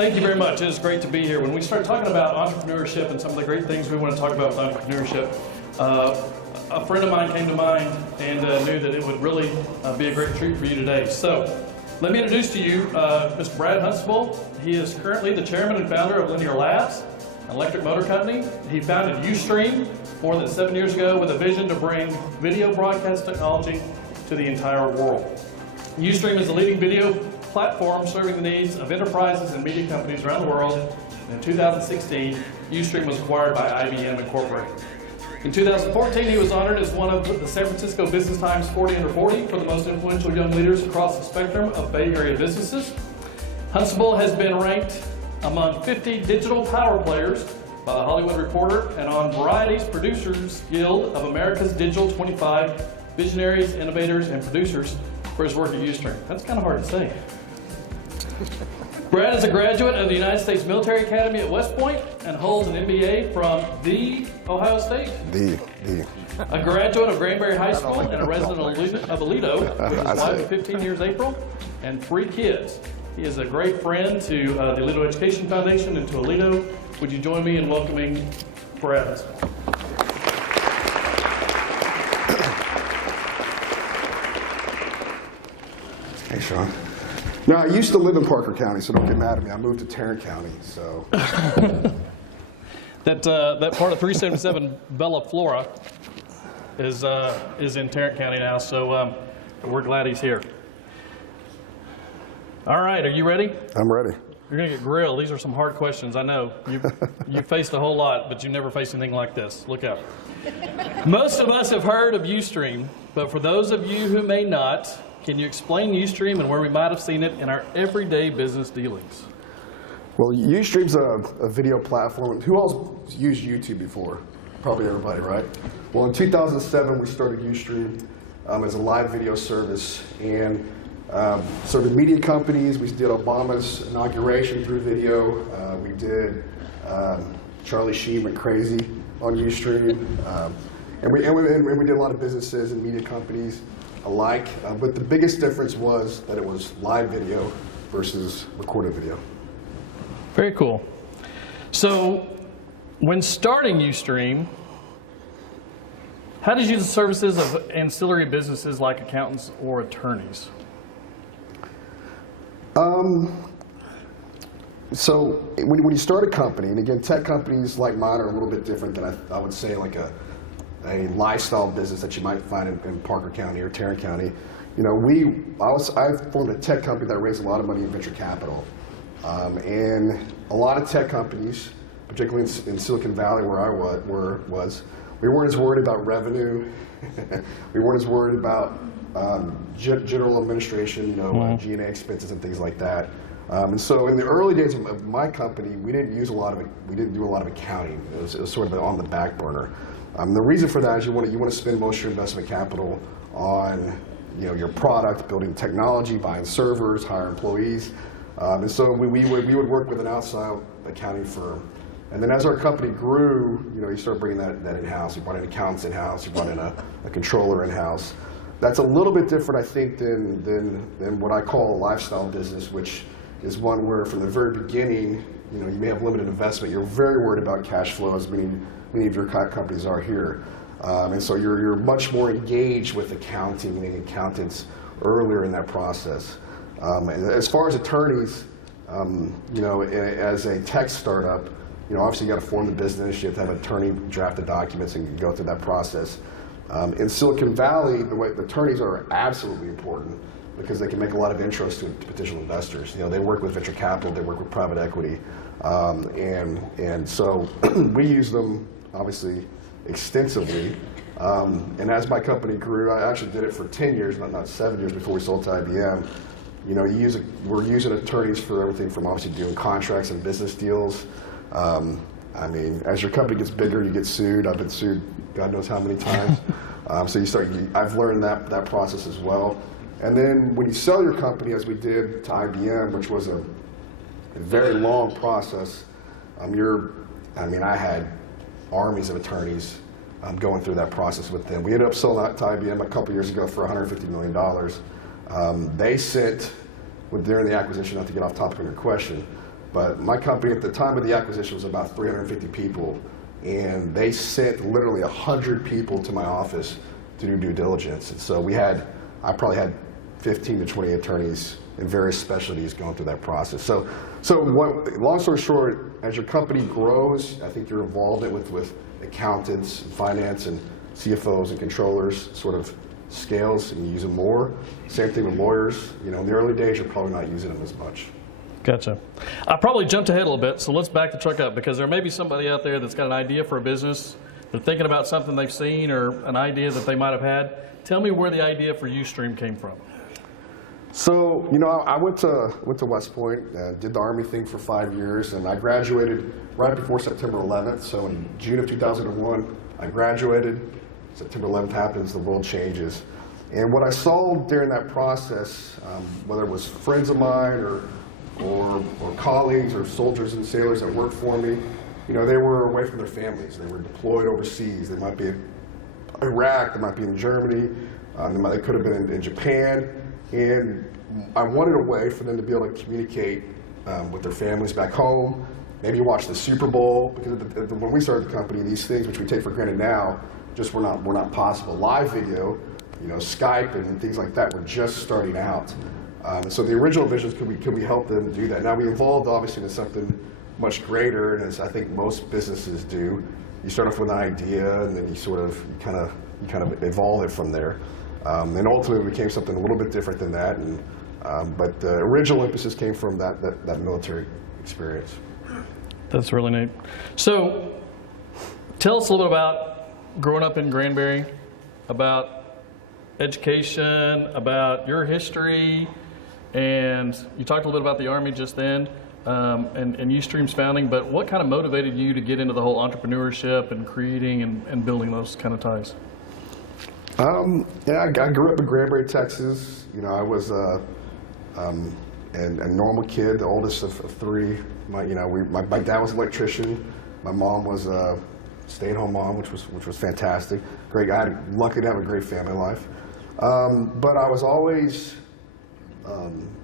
Thank you very much. It is great to be here. When we start talking about entrepreneurship and some of the great things we want to talk about with entrepreneurship, a friend of mine came to mind and knew that it would really be a great treat for you today. So let me introduce to you Mr. Brad Hunsable. He is currently the chairman and founder of Linear Labs, an electric motor company. He founded Ustream more than 7 years ago with a vision to bring video broadcast technology to the entire world. Ustream is the leading video platform serving the needs of enterprises and media companies around the world. In 2016, Ustream was acquired by IBM Incorporated. In 2014, he was honored as one of the San Francisco Business Times 40 Under 40 for the most influential young leaders across the spectrum of Bay Area businesses. Hunsable has been ranked among 50 digital power players by The Hollywood Reporter and on Variety's Producers Guild of America's Digital 25 Visionaries, Innovators, and Producers for his work at Ustream. That's kind of hard to say. Brad is a graduate of the United States Military Academy at West Point and holds an MBA from the Ohio State. A graduate of Granbury High School and a resident of Aledo with his wife of 15 years, April, and 3 kids. He is a great friend to the Aledo Education Foundation and to Aledo. Would you join me in welcoming Brad? Hey, Sean. No, I used to live in Parker County, so don't get mad at me. I moved to Tarrant County, so. That part of 377 Bella Flora is in Tarrant County now, so we're glad he's here. All right, are you ready? I'm ready. You're going to get grilled. These are some hard questions. I know. You've faced a whole lot, but you've never faced anything like this. Look out. Most of us have heard of Ustream, but for those of you who may not, can you explain Ustream and where we might have seen it in our everyday business dealings? Well, Ustream's a video platform. Who else used YouTube before? Probably everybody, right? Well, in 2007, we started Ustream as a live video service and served media companies. We did Obama's inauguration through video. We did Charlie Sheen went crazy on Ustream. And we did a lot of businesses and media companies alike, but the biggest difference was that it was live video versus recorded video. Very cool. So, when starting Ustream, how did you use the services of ancillary businesses like accountants or attorneys? So, when you start a company, and again, tech companies like mine are a little bit different than I would say like a lifestyle business that you might find in Parker County or Tarrant County. You know, I formed a tech company that raised a lot of money in venture capital. And a lot of tech companies, particularly in Silicon Valley where I was, we weren't as worried about revenue. We weren't as worried about general administration, G&A expenses and things like that. And so in the early days of my company, we didn't do a lot of accounting. It was sort of on the back burner. The reason for that is you want to spend most of your investment capital on your product, building technology, buying servers, hire employees. And so we would work with an outside accounting firm. And then as our company grew, you start bringing that in-house. You brought in accountants in-house. You brought in a controller in-house. That's a little bit different, I think, than what I call a lifestyle business, which is one where from the very beginning, you may have limited investment. You're very worried about cash flow, as many of your companies are here. And so you're much more engaged with accounting and accountants earlier in that process. And as far as attorneys, as a tech startup, obviously you got to form the business, you have to have an attorney draft the documents and go through that process. In Silicon Valley, the attorneys are absolutely important because they can make a lot of intros to potential investors. They work with venture capital, they work with private equity, and so we use them obviously extensively. And as my company grew, I actually did it for 10 years, not 7 years before we sold to IBM. We're using attorneys for everything from obviously doing contracts and business deals. I mean, as your company gets bigger, you get sued. I've been sued God knows how many times. So I've learned that process as well. And then when you sell your company, as we did to IBM, which was a very long process, I had armies of attorneys going through that process with them. We ended up selling that to IBM a couple years ago for $150 million. They sent, during the acquisition, not to get off topic of your question, But my company at the time of the acquisition was about 350 people, and they sent literally 100 people to my office to do due diligence. And so I probably had 15 to 20 attorneys in various specialties going through that process. So long story short, as your company grows, I think your involvement with accountants, and finance, and CFOs and controllers sort of scales, and you use them more. Same thing with lawyers. You know, in the early days, you're probably not using them as much. Gotcha. I probably jumped ahead a little bit, so let's back the truck up, because there may be somebody out there that's got an idea for a business. They're thinking about something they've seen or an idea that they might have had. Tell me where the idea for Ustream came from. So, you know, I went to West Point, did the Army thing for 5 years, and I graduated right before September 11th. So in June of 2001, I graduated. September 11th happens, the world changes. And what I saw during that process, whether it was friends of mine or colleagues or soldiers and sailors that worked for me, you know, they were away from their families. They were deployed overseas. They might be in Iraq, they might be in Germany, they could have been in Japan. And I wanted a way for them to be able to communicate with their families back home, maybe watch the Super Bowl, because when we started the company, these things which we take for granted now just were not possible. Live video, you know, Skype and things like that were just starting out. And so the original vision is could we help them do that? Now we evolved obviously into something much greater, and as I think most businesses do, you start off with an idea and then you kind of evolve it from there. And ultimately it became something a little bit different than that. But the original emphasis came from that military experience. That's really neat. So tell us a little bit about growing up in Granbury, about education, about your history, and you talked a little bit about the Army just then, and Ustream's founding, but what kind of motivated you to get into the whole entrepreneurship and creating and building those kind of ties? Yeah, I grew up in Granbury, Texas. You know, I was a normal kid, the oldest of three. My dad was an electrician. My mom was a stay-at-home mom, which was fantastic. Great. I had lucky to have a great family life. But I was always,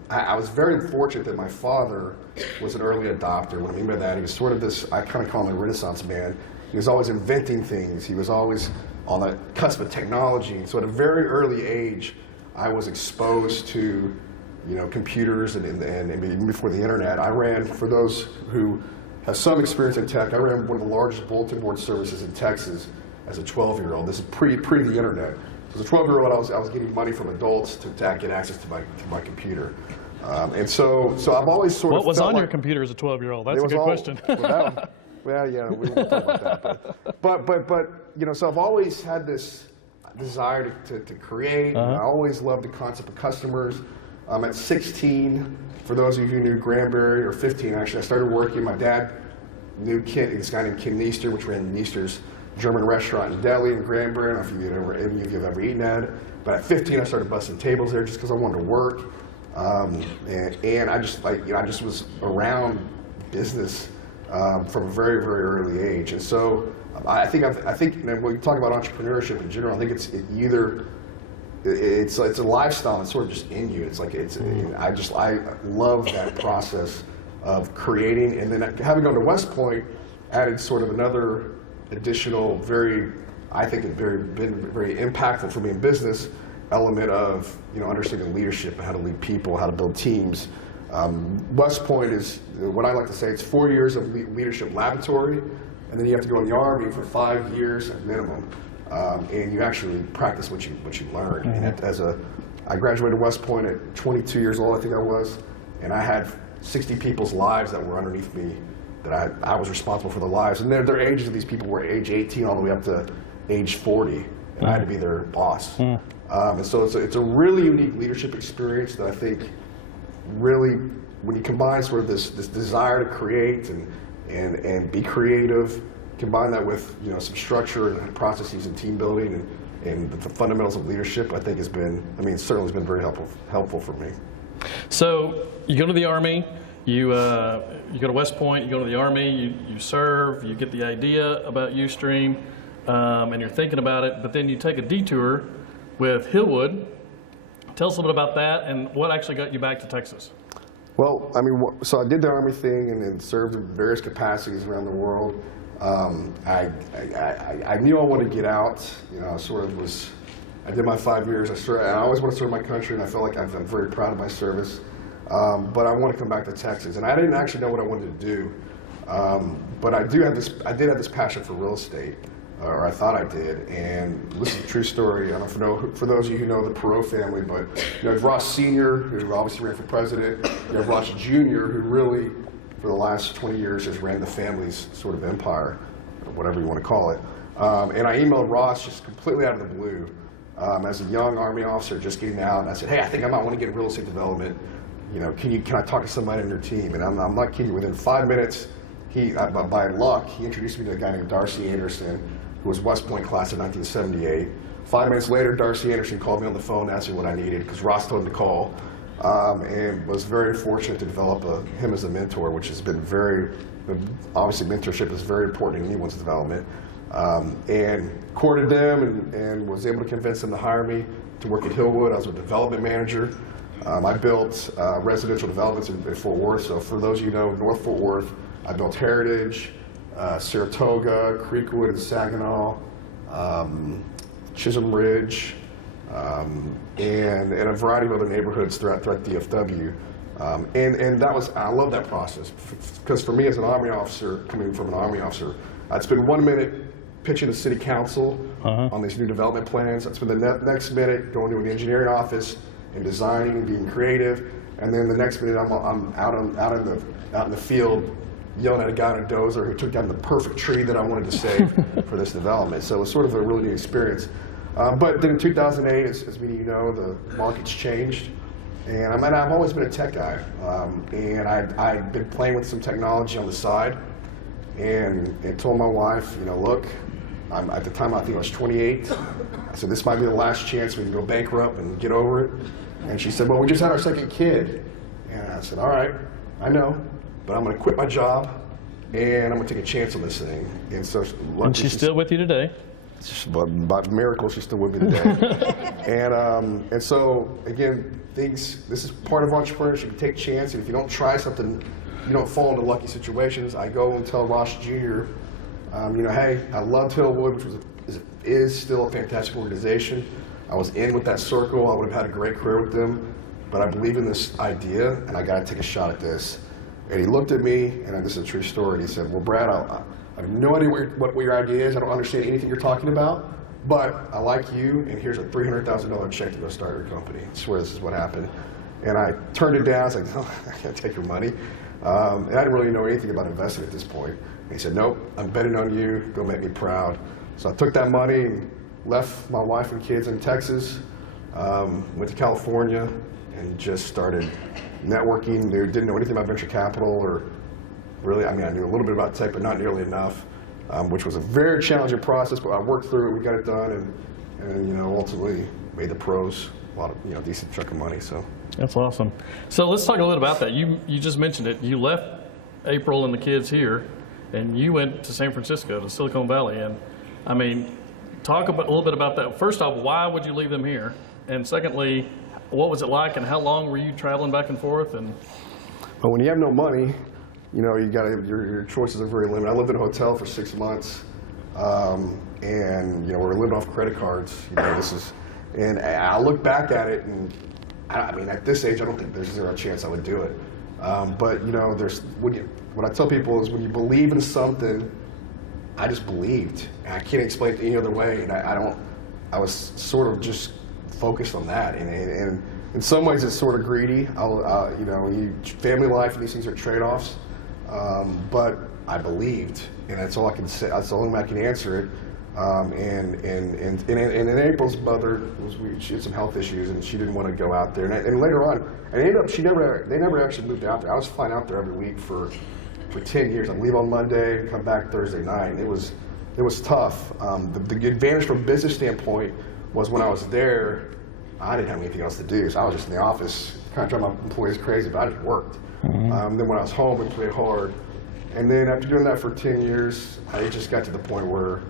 I was very fortunate that my father was an early adopter. What I mean by that, he was sort of this, I kind of call him a Renaissance man. He was always inventing things. He was always on the cusp of technology. So at a very early age, I was exposed to, you know, computers and even before the internet. I ran, for those who have some experience in tech, I ran one of the largest bulletin board services in Texas as a 12-year-old. This is pre the internet. So as a 12-year-old, I was getting money from adults to get access to my computer. And so I've always sort of what was on your computer as a 12-year-old? That's a good question. Well, yeah, we won't talk about that. But you know, so I've always had this desire to create. I always loved the concept of customers. At 16, for those of you who knew Granbury, or 15 actually, I started working. My dad knew this guy named Ken Neester, which ran Neester's German restaurant and deli in Granbury. I don't know if any of you have ever eaten at it. But at 15, I started busting tables there just because I wanted to work. And I just was around business from a very, very early age. And so I think when you talk about entrepreneurship in general, I think it's a lifestyle. It's sort of just in you. It's like I love that process of creating, and then having gone to West Point added sort of another additional, been very impactful for me in business element of, you know, understanding leadership and how to lead people, how to build teams. West Point is what I like to say. It's 4 years of leadership laboratory, and then you have to go in the Army for 5 years at minimum. And you actually practice what you learn. Mm-hmm. And I graduated West Point at 22 years old, I think I was, and I had 60 people's lives that were underneath me, that I was responsible for the lives. And their ages of these people were age 18 all the way up to age 40, and I had to be their boss. And so it's a really unique leadership experience that I think really, when you combine sort of this desire to create and be creative, combine that with, you know, some structure and processes and team building and the fundamentals of leadership, I think certainly has been very helpful for me. So you go to the Army, you go to West Point, you go to the Army, you serve, you get the idea about Ustream, and you're thinking about it, but then you take a detour with Hillwood. Tell us a little bit about that and what actually got you back to Texas. Well, I mean, so I did the Army thing and then served in various capacities around the world. I knew I wanted to get out. You know, I did my 5 years. I always want to serve my country, and I feel like I'm very proud of my service. But I want to come back to Texas, and I didn't actually know what I wanted to do. But I did have this passion for real estate, or I thought I did. And this is a true story. I don't know for those of you who know the Perot family, but you know, Ross Sr., who obviously ran for president, you have Ross Jr., who really, for the last 20 years, has ran the family's sort of empire, or whatever you want to call it. And I emailed Ross just completely out of the blue. As a young Army officer just getting out, and I said, hey, I think I might want to get in real estate development. You know, can I talk to somebody on your team? And I'm not kidding you, within 5 minutes, by luck, he introduced me to a guy named Darcy Anderson, who was West Point class of 1978. 5 minutes later, Darcy Anderson called me on the phone, asked me what I needed, because Ross told him to call, and was very fortunate to develop him as a mentor, which has been obviously mentorship is very important in anyone's development. And courted them and was able to convince them to hire me to work at Hillwood. I was a development manager. I built residential developments in Fort Worth. So for those of you who know North Fort Worth, I built Heritage, Saratoga, Creekwood and Saginaw, Chisholm Ridge, and a variety of other neighborhoods throughout DFW. And I love that process, because for me as an Army officer, coming from an Army officer, I'd spend 1 minute pitching to city council on these new development plans. I'd spend the next minute going to an engineering office and designing and being creative, and then the next minute I'm out in the field yelling at a guy on a dozer who took down the perfect tree that I wanted to save for this development. So it was sort of a really neat experience. But then in 2008, as many of you know, the market's changed, and I've always been a tech guy, and I'd been playing with some technology on the side, and told my wife, you know, look, at the time I think I was 28. I said, this might be the last chance we can go bankrupt and get over it. And she said, well, we just had our second kid. And I said, all right, I know, but I'm going to quit my job and I'm going to take a chance on this thing. And so, and she's still with you today. By miracle, she's still with me today. And so again, this is part of entrepreneurship. You take a chance, and if you don't try something, you don't fall into lucky situations. I go and tell Ross Jr., you know, hey, I loved Hillwood, which is still a fantastic organization. I was in with that circle. I would have had a great career with them, but I believe in this idea, and I got to take a shot at this. And he looked at me, and this is a true story. And he said, well, Brad, I have no idea what your idea is. I don't understand anything you're talking about, but I like you, and here's a $300,000 check to go start your company. I swear this is what happened. And I turned it down. I was like, no, I can't take your money. And I didn't really know anything about investing at this point. And he said, nope, I'm betting on you. Go make me proud. So I took that money and left my wife and kids in Texas, went to California, and just started networking. Didn't know anything about venture capital, or really, I mean, I knew a little bit about tech, but not nearly enough, which was a very challenging process, but I worked through it, we got it done, and you know, ultimately made the pros a lot of, you know, decent chunk of money, so. That's awesome. So let's talk a little about that. You just mentioned it. You left April and the kids here, and you went to San Francisco, to Silicon Valley, and I mean, talk a little bit about that. First off, why would you leave them here? And secondly, what was it like, and how long were you traveling back and forth? And well, when you have no money, you know, your choices are very limited. I lived in a hotel for 6 months, and you know, we were living off credit cards. You know, and I look back at it, and I mean, at this age, I don't think there's zero chance I would do it. But you know, what I tell people is, when you believe in something, I just believed, and I can't explain it any other way. And I was sort of just focused on that, and in some ways it's sort of greedy. You know, family life and these things are trade-offs, but I believed, and that's all I can say. That's the only way I can answer it. And in April's mother she had some health issues, and she didn't want to go out there. And later on, and they never actually moved out there. I was flying out there every week for 10 years. I'd leave on Monday and come back Thursday night. It was tough. The advantage from a business standpoint was, when I was there, I didn't have anything else to do, so I was just in the office, kind of driving my employees crazy, but I just worked. Then when I was home, we played hard. And then after doing that for 10 years, I just got to the point where,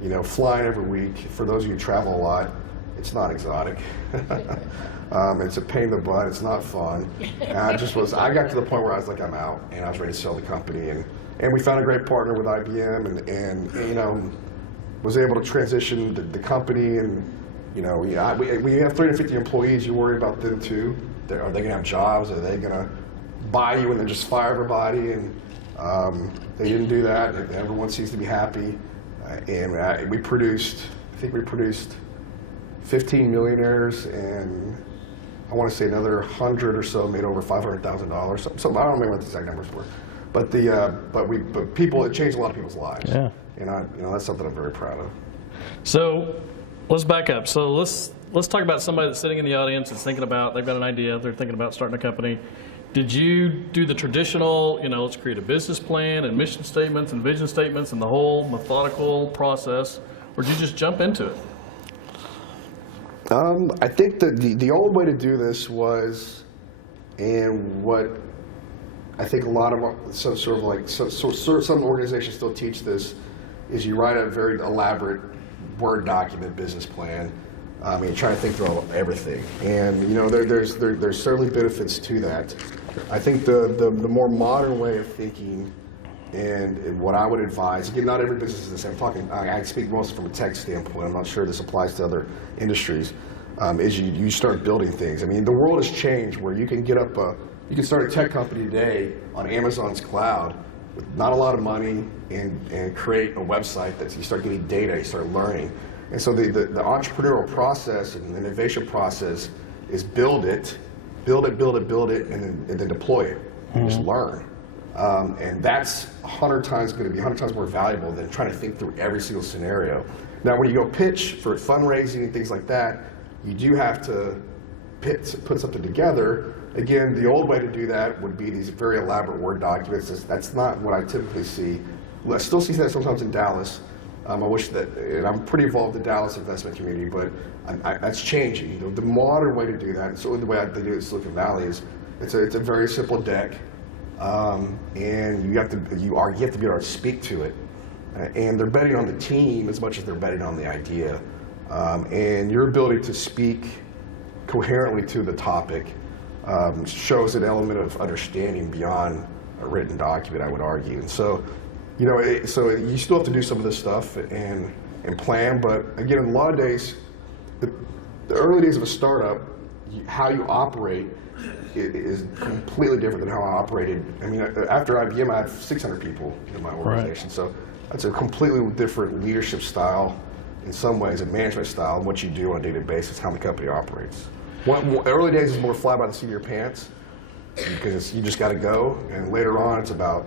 you know, flying every week, for those of you who travel a lot, it's not exotic. It's a pain in the butt. It's not fun. And I got to the point where I was like, I'm out, and I was ready to sell the company. And we found a great partner with IBM, and you know, was able to transition the company. And you know, we have 350 employees. You worry about them too. Are they going to have jobs? Are they going to buy you and then just fire everybody? And they didn't do that. Everyone seems to be happy. And we produced 15 millionaires, and I want to say another 100 or so made over $500,000. So I don't remember what the exact numbers were, but it changed a lot of people's lives. Yeah. And that's something I'm very proud of. So let's back up. So let's talk about somebody that's sitting in the audience that's thinking about, they've got an idea, they're thinking about starting a company. Did you do the traditional, let's create a business plan and mission statements and vision statements and the whole methodical process, or did you just jump into it? I think that the old way to do this was, and what I think a lot of some organizations still teach this, is you write a very elaborate Word document business plan. You try to think through everything, and there's certainly benefits to that. I think the more modern way of thinking, and what I would advise, again, not every business is the same. I speak mostly from a tech standpoint. I'm not sure this applies to other industries. Is you start building things. I mean, the world has changed where you can you can start a tech company today on Amazon's cloud with not a lot of money and create a website that you start getting data, you start learning. And so the entrepreneurial process and the innovation process is build it, and then deploy it, and just learn. And that's 100 times going to be 100 times more valuable than trying to think through every single scenario. Now, when you go pitch for fundraising and things like that, you do have to put something together. Again, the old way to do that would be these very elaborate Word documents. That's not what I typically see. I still see that sometimes in Dallas. I wish that, and I'm pretty involved in the Dallas investment community, but that's changing. The modern way to do that, and so the way they do it in Silicon Valley, is it's a very simple deck, and you have to be able to speak to it. And they're betting on the team as much as they're betting on the idea. And your ability to speak coherently to the topic shows an element of understanding beyond a written document, I would argue. And so, so you still have to do some of this stuff and plan, but again, in a lot of days, the early days of a startup, how you operate is completely different than how I operated. I mean, after IBM, I had 600 people in my organization, right. So that's a completely different leadership style in some ways, and management style, and what you do on a daily basis, how the company operates. Early days is more fly by the seat of your pants, because you just got to go, and later on it's about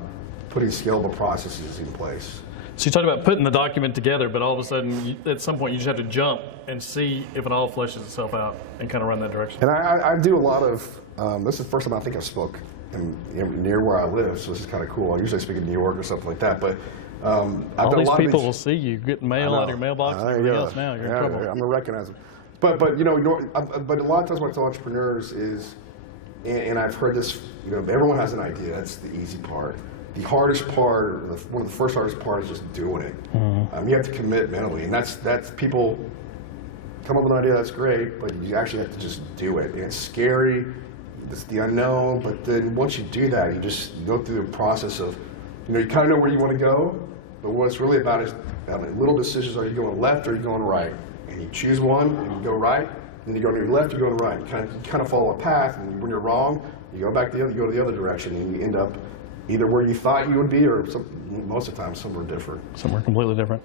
putting scalable processes in place. So you talked about putting the document together, but all of a sudden, at some point, you just have to jump and see if it all fleshes itself out and kind of run that direction. And I do a lot of, this is the first time I think I've spoke near where I live, so this is kind of cool. I usually speak in New York or something like that, but all these people will see you getting mail out of your mailbox and everything else now. You're in trouble. I'm going to recognize them. But but a lot of times what I tell entrepreneurs is, and I've heard this, everyone has an idea. That's the easy part. The hardest part, one of the first hardest part, is just doing it. Mm-hmm. You have to commit mentally, and that's people come up with an idea. That's great, but you actually have to just do it. And it's scary. It's the unknown. But then once you do that, you just go through the process of, you kind of know where you want to go. But what it's really about is little decisions. Are you going left or are you going right? And you choose one, and you go right. Then you go to your left, you go to the right. You kind of follow a path, and when you're wrong, you go back you go to the other direction, and you end up either where you thought you would be, or most of the time somewhere different. Somewhere completely different.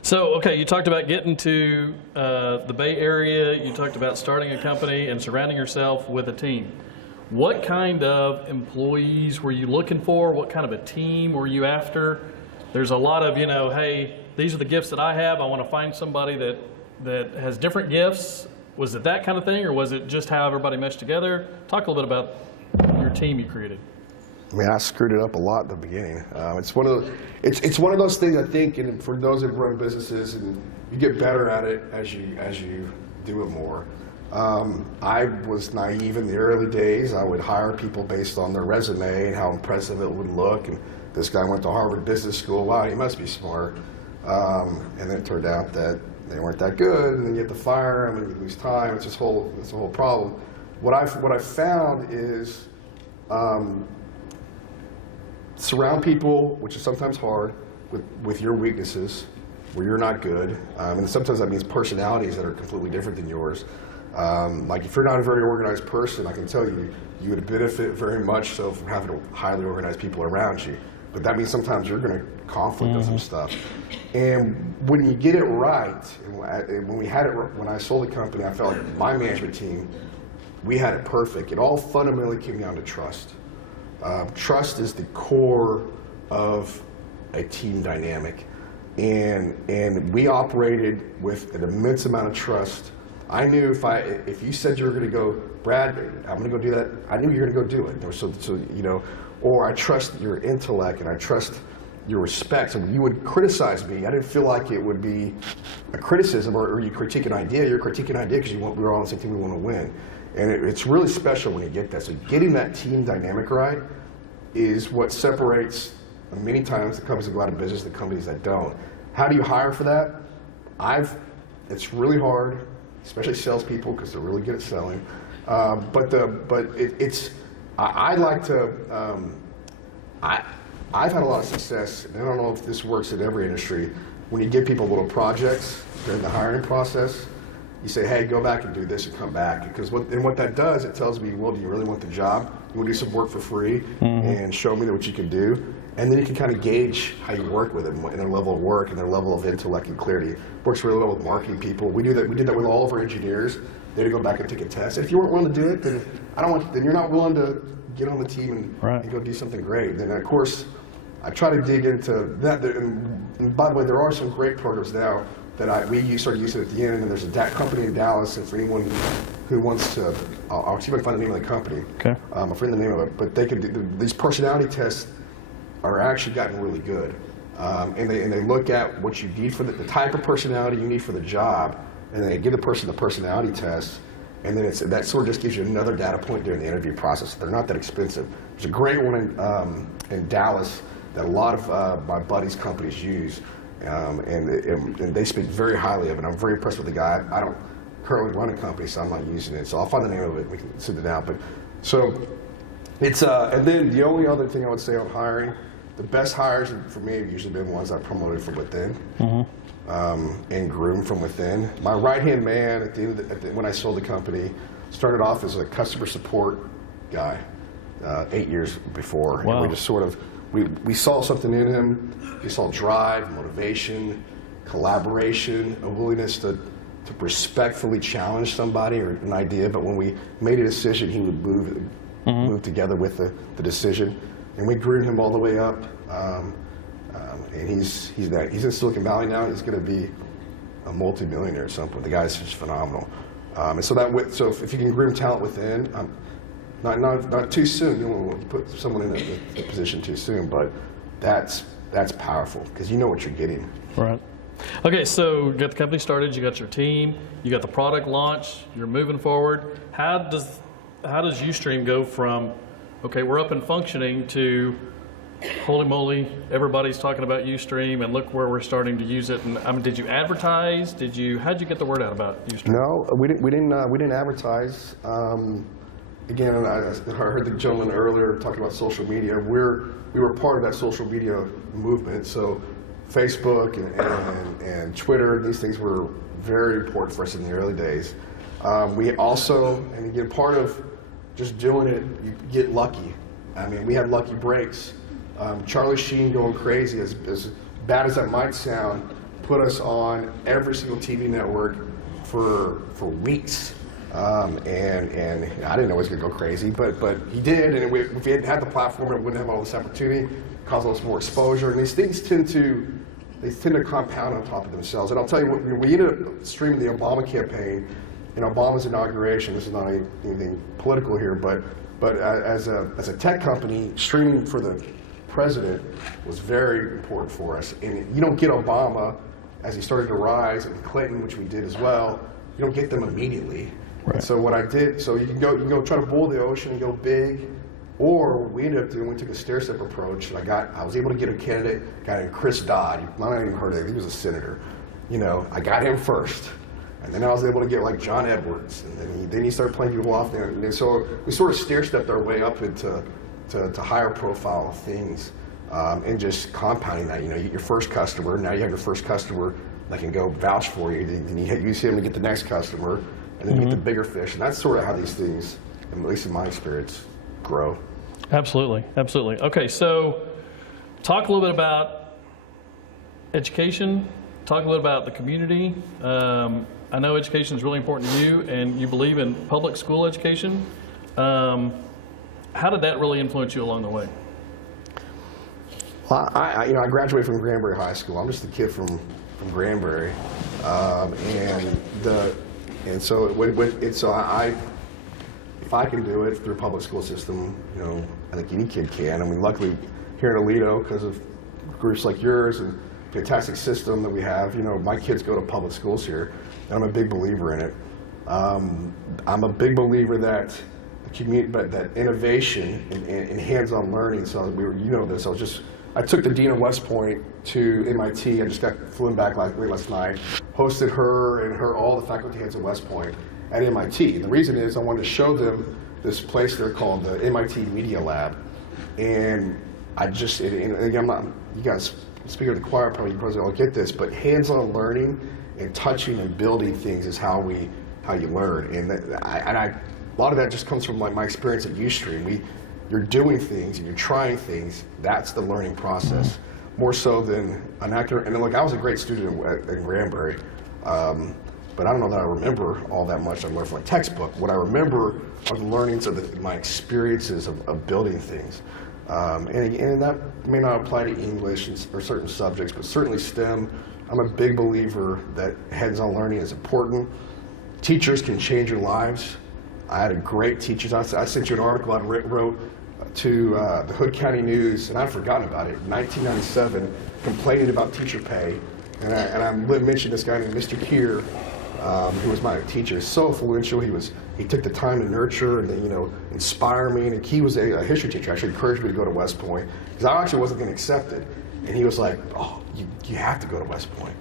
So, okay, you talked about getting to the Bay Area. You talked about starting a company and surrounding yourself with a team. What kind of employees were you looking for? What kind of a team were you after? There's a lot of, hey, these are the gifts that I have. I want to find somebody that has different gifts. Was it that kind of thing, or was it just how everybody meshed together? Talk a little bit about your team you created. I mean, I screwed it up a lot at the beginning. It's one of those things, I think, and for those that run businesses, and you get better at it as you do it more. I was naive in the early days. I would hire people based on their resume and how impressive it would look. And this guy went to Harvard Business School. Wow, he must be smart. And then it turned out that they weren't that good, and then you have to fire them, and you lose time. It's a whole problem. What I've found is surround people, which is sometimes hard, with your weaknesses, where you're not good, and sometimes that means personalities that are completely different than yours. Like if you're not a very organized person, I can tell you, you would benefit very much so from having highly organized people around you. But that means sometimes you're going to conflict on some stuff. And when you get it right, and when I sold the company, I felt like my management team, we had it perfect. It all fundamentally came down to trust. Trust is the core of a team dynamic. And we operated with an immense amount of trust. I knew if you said you were going to go, Brad, I'm going to go do that, I knew you were going to go do it. So you know, or I trust your intellect and I trust your respect. So when you would criticize me, I didn't feel like it would be a criticism or you critique an idea. You're critiquing an idea because we're all on the same team, we want to win. And it's really special when you get that. So getting that team dynamic right is what separates many times the companies that go out of business, the companies that don't. How do you hire for that? It's really hard, especially salespeople because they're really good at selling. I've had a lot of success, and I don't know if this works in every industry, when you give people little projects during the hiring process, you say, hey, go back and do this and come back. Because what that does, it tells me, well, do you really want the job? You want to do some work for free and show me what you can do? And then you can kind of gauge how you work with them and their level of work and their level of intellect and clarity. Works really well with marketing people. We did that with all of our engineers. They had to go back and take a test. If you weren't willing to do it, then you're not willing to get on the team and go do something great. Then of course, I try to dig into that. And by the way, there are some great programs now that we started using at the end. And there's a company in Dallas, and for anyone who wants to, I'll see if I can find the name of the company. Okay. I'll find the name of it. But they can do these personality tests are actually gotten really good. And they look at what you need for the type of personality you need for the job, and then they give the person the personality test, and then that sort of just gives you another data point during the interview process. They're not that expensive. There's a great one in Dallas that a lot of my buddies' companies use, and they speak very highly of it. I'm very impressed with the guy. I don't currently run a company, so I'm not using it. So I'll find the name of it. We can send it out. But so it's and then the only other thing I would say on hiring, the best hires for me have usually been ones I promoted from within and groomed from within. My right-hand man when I sold the company started off as a customer support guy 8 years before. Wow. And we just sort of, we saw something in him. We saw drive, motivation, collaboration, a willingness to respectfully challenge somebody or an idea. But when we made a decision, he would move together with the decision. And we grew him all the way up, and he's in Silicon Valley now. He's going to be a multi-millionaire at some point. The guy's just phenomenal. And so if you can groom talent within, not too soon. You don't want to put someone in a position too soon, but that's powerful because you know what you're getting. Right. Okay, so you got the company started. You got your team. You got the product launched. You're moving forward. How does Ustream go from, okay, we're up and functioning, to holy moly, everybody's talking about Ustream and look where we're starting to use it? And I mean, did you advertise? How'd you get the word out about Ustream? No, we didn't advertise. Again, I heard the gentleman earlier talking about social media. We were part of that social media movement. So Facebook and Twitter, these things were very important for us in the early days. We also, and again, part of just doing it, you get lucky. I mean, we had lucky breaks. Charlie Sheen going crazy, as bad as that might sound, put us on every single TV network for weeks. And I didn't know he was going to go crazy, but he did. And if he hadn't had the platform, it wouldn't have all this opportunity, cause us more exposure. And these things tend to compound on top of themselves. And I'll tell you, we ended up streaming the Obama campaign in Obama's inauguration. This is not anything political here, but as a tech company, streaming for the president was very important for us. And you don't get Obama as he started to rise, and Clinton, which we did as well. You don't get them immediately. Right. So what I did, so you can go try to boil the ocean and go big, or what we ended up doing, we took a stair-step approach. And I was able to get a candidate, a guy named Chris Dodd. You might not even heard of him. He was a senator. you know, I got him first. And then I was able to get like John Edwards, and then he started playing people off there. And so we sort of stair-stepped our way up into to higher profile things, and just compounding that. You know, you get your first customer, now you have your first customer that can go vouch for you. Then you see them to get the next customer, and then you get the bigger fish. And that's sort of how these things, at least in my experience, grow. Absolutely, absolutely. Okay, so talk a little bit about education. Talk a little about the community. I know education is really important to you, and you believe in public school education. How did that really influence you along the way? Well, I graduated from Granbury High School. I'm just a kid from Granbury, if I can do it through a public school system, you know, I think any kid can. I mean, luckily here in Aledo, because of groups like yours and the fantastic system that we have, you know, my kids go to public schools here, and I'm a big believer in it. I'm a big believer that the community, but that innovation and hands-on learning. So you know this. I took the dean of West Point to MIT. I just flew back late last night. Hosted her and all the faculty heads at West Point at MIT. And the reason is I wanted to show them this place there called the MIT Media Lab, and again, you guys. Speaking of the choir, probably you probably all get this, but hands-on learning and touching and building things is how you learn. And a lot of that just comes from my experience at Ustream. You're doing things and you're trying things. That's the learning process, more so than an actor. And look, I was a great student at Granbury, but I don't know that I remember all that much I learned from a textbook. What I remember are the learnings of my experiences of building things. And that may not apply to English or certain subjects, but certainly STEM. I'm a big believer that hands-on learning is important. Teachers can change your lives. I had a great teacher. I sent you an article I wrote to the Hood County News, and I'd forgotten about it, 1997, complaining about teacher pay. And I mentioned this guy named Mr. Keir, who was my teacher. So influential. He took the time to nurture and inspire me. And he was a history teacher. Actually encouraged me to go to West Point because I actually wasn't going to accept it. And he was like, "Oh, you have to go to West Point."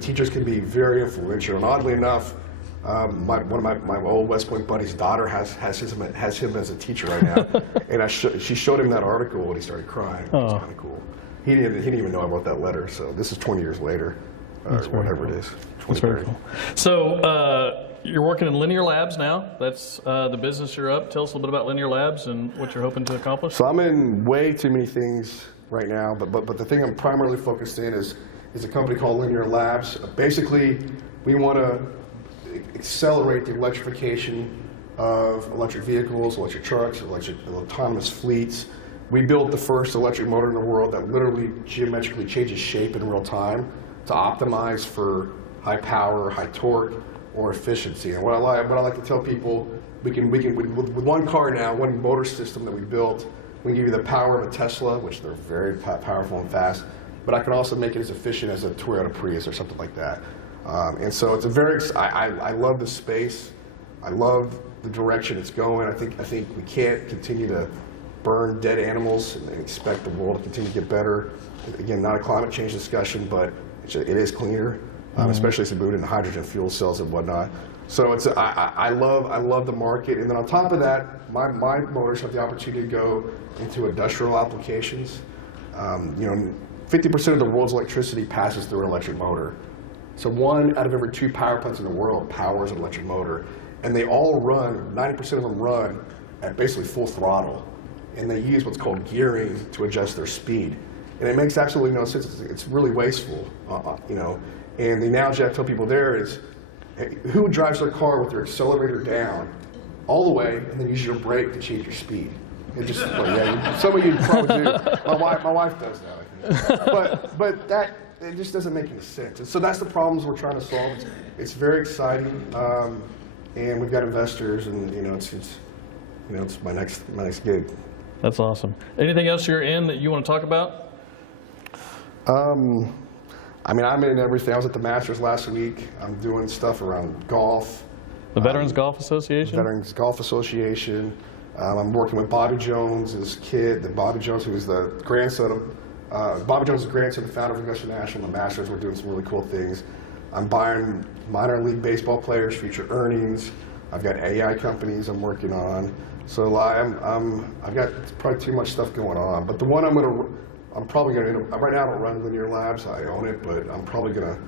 Teachers can be very influential. And oddly enough, one of my old West Point buddies' daughter has him as a teacher right now. And she showed him that article and he started crying. It was kind of cool. He didn't even know I wrote that letter. So this is 20 years later. Or whatever it is. That's very cool. So you're working in Linear Labs now. That's the business you're up. Tell us a little bit about Linear Labs and what you're hoping to accomplish. So I'm in way too many things right now, but the thing I'm primarily focused in is a company called Linear Labs. Basically, we want to accelerate the electrification of electric vehicles, electric trucks, autonomous fleets. We built the first electric motor in the world that literally geometrically changes shape in real time to optimize for high power, high torque, or efficiency. And what I like to tell people, we can with one car now, one motor system that we built, we can give you the power of a Tesla, which they're very powerful and fast, but I can also make it as efficient as a Toyota Prius or something like that. And so it's I love the space. I love the direction it's going. I think we can't continue to burn dead animals and expect the world to continue to get better. Again, not a climate change discussion, but it is cleaner, especially as we move into hydrogen fuel cells and whatnot. So I love the market, and then on top of that, my motors have the opportunity to go into industrial applications. 50% of the world's electricity passes through an electric motor. So 1 out of every 2 power plants in the world powers an electric motor, and they all run. 90% of them run at basically full throttle, and they use what's called gearing to adjust their speed. And it makes absolutely no sense. It's really wasteful, And the analogy I tell people there is, who drives their car with their accelerator down all the way and then uses your brake to change your speed? It just, some of you probably do. My wife does that, I think. But that, it just doesn't make any sense. And so that's the problems we're trying to solve. It's very exciting, and we've got investors, and it's my next gig. That's awesome. Anything else you're in that you want to talk about? I'm in everything. I was at the Masters last week. I'm doing stuff around golf. The Veterans Golf Association? Veterans Golf Association. I'm working with Bobby Jones' kid, Bobby Jones, who is the grandson Bobby Jones' grandson, the founder of Augusta National, the Masters. We're doing some really cool things. I'm buying minor league baseball players, future earnings. I've got AI companies I'm working on. So I've got probably too much stuff going on. But the one I'm probably going to, right now I don't run Linear Labs, I own it, but I'm probably going to,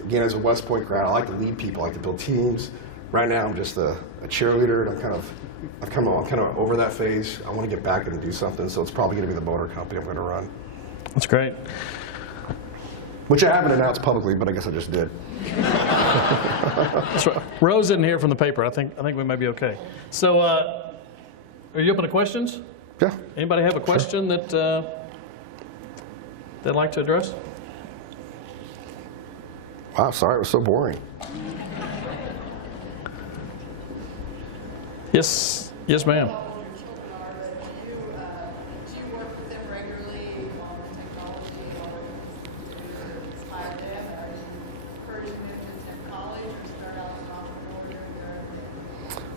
again, as a West Point grad, I like to lead people, I like to build teams. Right now I'm just a cheerleader, and I'm kind of over that phase. I want to get back and do something, so it's probably going to be the motor company I'm going to run. That's great. Which I haven't announced publicly, but I guess I just did. That's right. Rose isn't here from the paper. I think we may be okay. So, are you open to questions? Yeah. Anybody have a question that they'd like to address? Wow, sorry, it was so boring. Yes, yes, ma'am.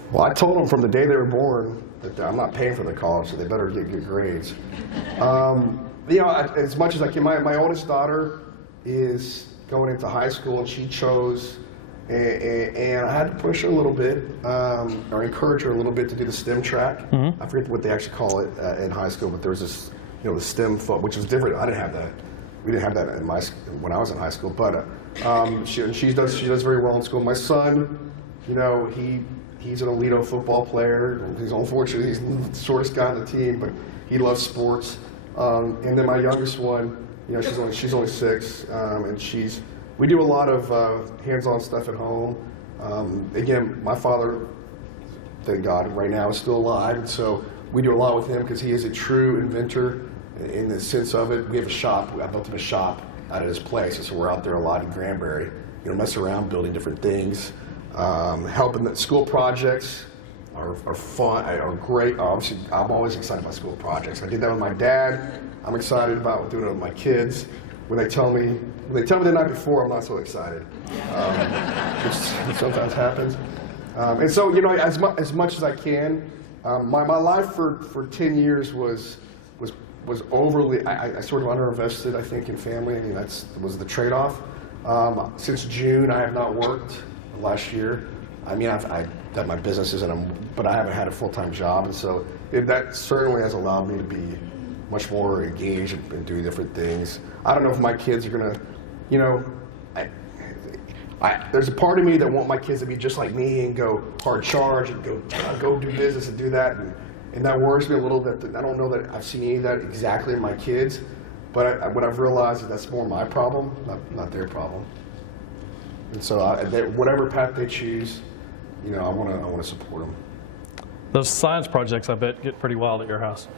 Well, I told them from the day they were born that I'm not paying for their college, so they better get good grades. You know, as much as I can, my oldest daughter is going into high school, and she chose, and I had to push her a little bit, or encourage her a little bit to do the STEM track. I forget what they actually call it in high school, but there was this, you know, the STEM, which was different. I didn't have that. We didn't have that when I was in high school, but she does very well in school. My son, you know, he's an elite football player. Unfortunately, he's the shortest guy on the team, but he loves sports. And then my youngest one, you know, she's only 6, and we do a lot of hands-on stuff at home. Again, my father, thank God, right now is still alive, and so we do a lot with him because he is a true inventor in the sense of it. We have a shop. I built him a shop out at his place, and so we're out there a lot in Granbury, you know, messing around, building different things. Helping the school projects are fun, are great. Obviously, I'm always excited about school projects. I did that with my dad. I'm excited about doing it with my kids. When they tell me the night before, I'm not so excited, which sometimes happens. And so, you know, as much as I can, my life for 10 years was overly. I sort of underinvested, I think, in family. I mean, that was the trade-off. Since June, I have not worked. Last year, I mean, I've done my businesses, but I haven't had a full-time job, and so that certainly has allowed me to be much more engaged and do different things. I don't know if my kids are gonna, you know, there's a part of me that want my kids to be just like me and go hard charge and go do business and do that, and that worries me a little bit. I don't know that I've seen any of that exactly in my kids, but what I've realized is that's more my problem, not their problem. And so, whatever path they choose, you know, I want to support them. Those science projects, I bet, get pretty wild at your house.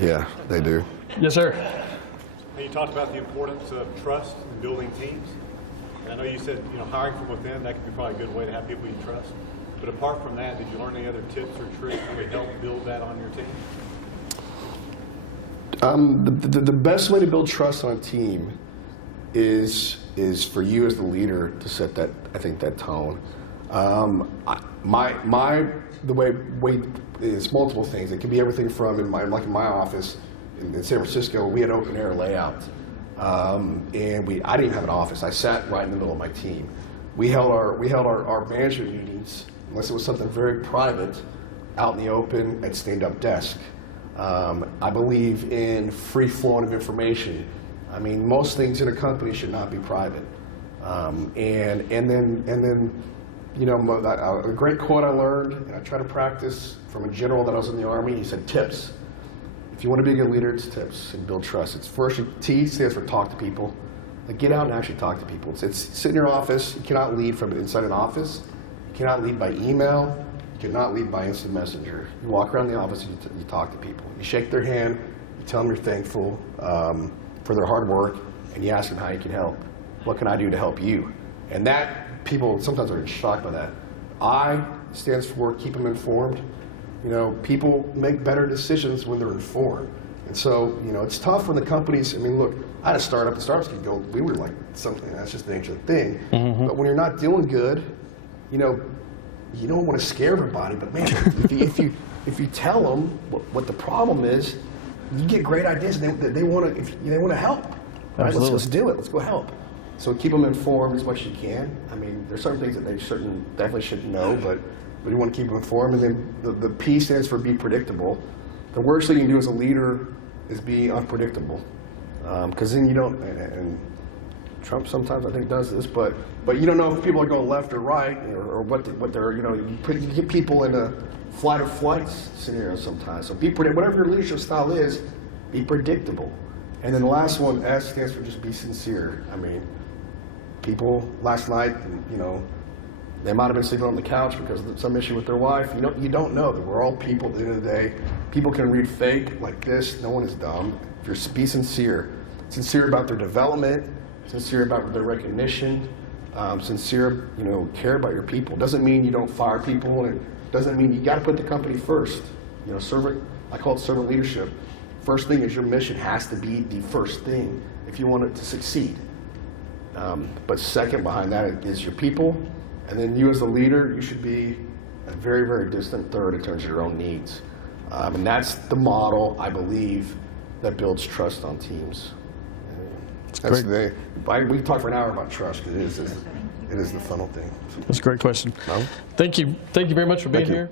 Yeah, they do. Yes, sir. You talked about the importance of trust in building teams. And I know you said, you know, hiring from within, that could be probably a good way to have people you trust. But apart from that, did you learn any other tips or tricks that would help build that on your team? The best way to build trust on a team is for you as the leader to set that, I think, that tone. The way is multiple things. It can be everything from in my office in San Francisco. We had open air layout, and I didn't even have an office. I sat right in the middle of my team. We held our management meetings, unless it was something very private, out in the open at stand-up desk. I believe in free flowing of information. I mean, most things in a company should not be private. And then, you know, a great quote I learned, and I try to practice from a general that I was in the Army. He said, tips. If you want to be a good leader, it's tips and build trust. It's first, T stands for talk to people. Like, get out and actually talk to people. It's sit in your office. You cannot lead from inside an office. You cannot lead by email. You cannot lead by instant messenger. You walk around the office and you talk to people. You shake their hand. You tell them you're thankful for their hard work, and you ask them how you can help. What can I do to help you? And that, people sometimes are shocked by that. I stands for keep them informed. You know, people make better decisions when they're informed. And so, you know, it's tough when the companies, I mean, look, I had a startup, the startups could go, we were like something, that's just the nature of the thing. Mm-hmm. But when you're not doing good, you know, you don't want to scare everybody, but man, if you tell them what the problem is, you get great ideas, and they want to help. Right? Absolutely. Let's do it. Let's go help. So keep them informed as much as you can. I mean, there's certain things that they definitely should know, but you want to keep them informed. And then the P stands for be predictable. The worst thing you can do as a leader is be unpredictable, because then you don't. And Trump sometimes I think does this, but you don't know if people are going left or right, or what they're, you get people in a flight or flight scenario sometimes. So whatever your leadership style is, be predictable. And then the last one, S, stands for just be sincere. I mean, people last night, they might have been sleeping on the couch because of some issue with their wife. You don't know. We're all people at the end of the day. People can read fake like this. No one is dumb. If you're be sincere about their development, sincere about their recognition, sincere, care about your people. Doesn't mean you don't fire people, and it doesn't mean you got to put the company first. I call it servant leadership. First thing is your mission has to be the first thing if you want it to succeed. But second behind that is your people, and then you as the leader, you should be a very, very distant third in terms of your own needs. And that's the model, I believe, that builds trust on teams. We can talk for an hour about trust, because it is the funnel thing. That's a great question. No? Thank you very much for being Thank you. here.